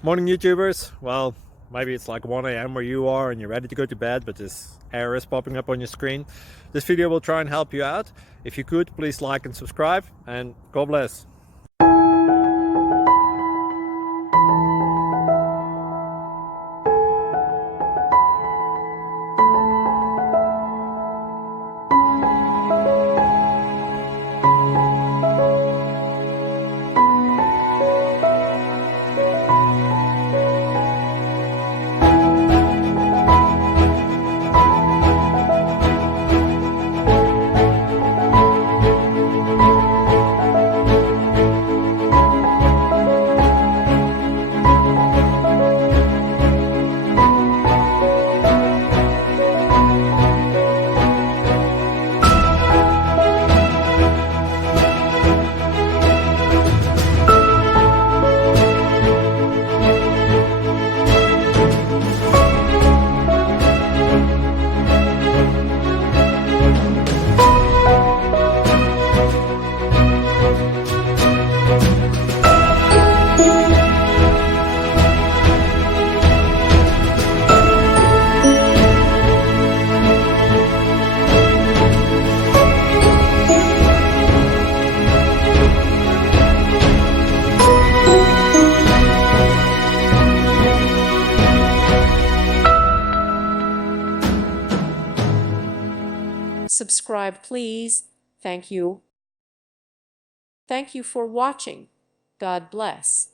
Morning, YouTubers. Well, maybe it's like 1 a.m. where you are and you're ready to go to bed, but this error is popping up on your screen. This video will try and help you out. If you could, please like and subscribe, and God bless. Subscribe, please. Thank you. Thank you for watching. God bless.